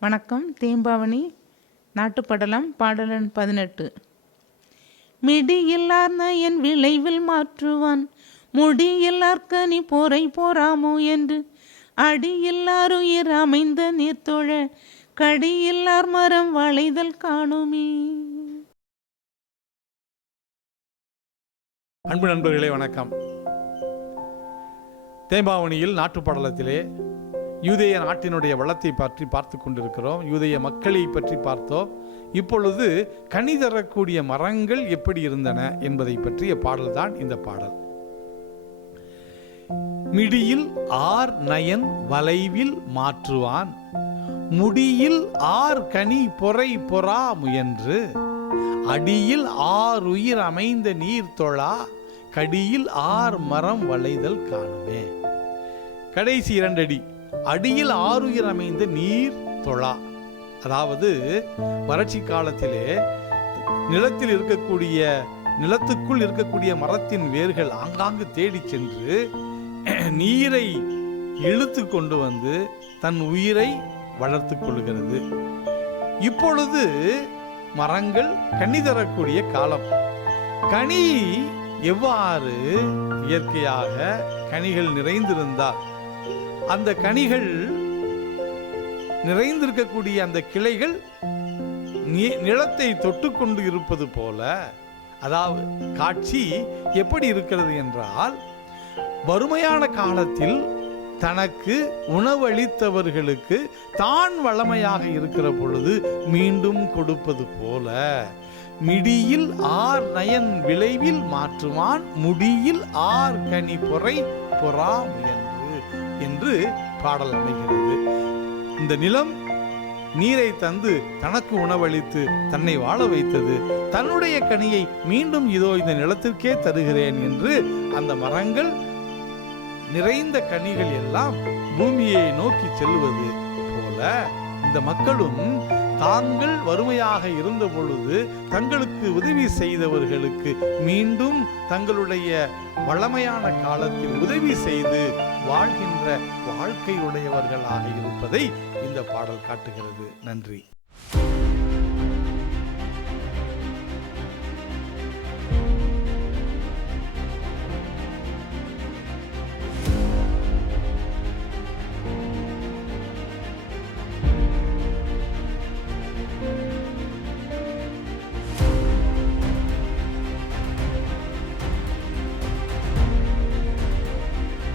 வணக்கம் தேம்பாவணி நாட்டுப்படலம் பாடலன் பதினெட்டு. மிடியில்லார்ந்த என் விளைவில் மாற்றுவான் முடியில்லார்க்க நீ போரை போராமோ என்று. அடியில்லாருயிர் அமைந்த நீர்த்தோழ கடியில்லார் மரம் வளைதல் காணுமே. அன்பு நண்பர்களே வணக்கம். தேம்பாவணியில் நாட்டுப்படலத்திலே யூதேய நாட்டினுடைய வளத்தை பற்றி பார்த்து கொண்டிருக்கிறோம். யூதேய மக்களை பற்றி பார்த்தோம். இப்பொழுது கனி தரக்கூடிய மரங்கள் எப்படி இருந்தன என்பதை பற்றிய பாடல்தான் இந்த பாடல். மிடியில் ஆர் நயன் வளைவில் மாற்றுவான். முடியில் ஆர் கனி பொறை பொறா முயன்று. அடியில் ஆர் உயிர் அமைந்த நீர் தொழா. கடியில் ஆர் மரம் வளைதல் காணுமே. கடைசி இரண்டடி. அடியில் ஆறுயிர் அமைந்த நீர் தொழா. அதாவது வறட்சி காலத்திலே நிலத்தில் இருக்கக்கூடிய நிலத்துக்குள் இருக்கக்கூடிய மரத்தின் வேர்கள் ஆங்காங்கு தேடி சென்று நீரை இழுத்து கொண்டு வந்து தன் உயிரை வளர்த்து கொள்கிறது இப்பொழுது மரங்கள் கனி தரக்கூடிய காலம். கனி எவ்வாறு இயற்கையாக கனிகள் நிறைந்திருந்தால் அந்த கனிகள் நிறைந்திருக்கக்கூடிய அந்த கிளைகள் நிலத்தை தொட்டுக்கொண்டு இருப்பது போல அதாவது காட்சி எப்படி இருக்கிறது என்றால் வறுமையான காலத்தில் தனக்கு உணவளித்தவர்களுக்கு தான் வளமையாக இருக்கிற பொழுது மீண்டும் கொடுப்பது போல மிடியில் ஆர் நயன் விளைவில் மாற்றுவான் முடியில் ஆர் கனி பொறை பொறா முயன் என்று பாடல் அமைகிறது. இந்த நிலம் நீரை தந்து தனக்கு உணவளித்து தன்னை வாழ வைத்தது. தன்னுடைய கனியை மீண்டும் இதோ இந்த நிலத்திற்கே தருகிறேன் என்று அந்த மரங்கள் நிறைந்த கனிகள் எல்லாம் பூமியை நோக்கி செல்வது போல இந்த மக்களும் தாங்கள் வறுமையாக இருந்த பொழுது தங்களுக்கு உதவி செய்தவர்களுக்கு மீண்டும் தங்களுடைய வளமையான காலத்தில் உதவி செய்து வாழ்கின்ற வாழ்க்கையுடையவர்களாக இருப்பதை இந்த பாடல் காட்டுகிறது. நன்றி.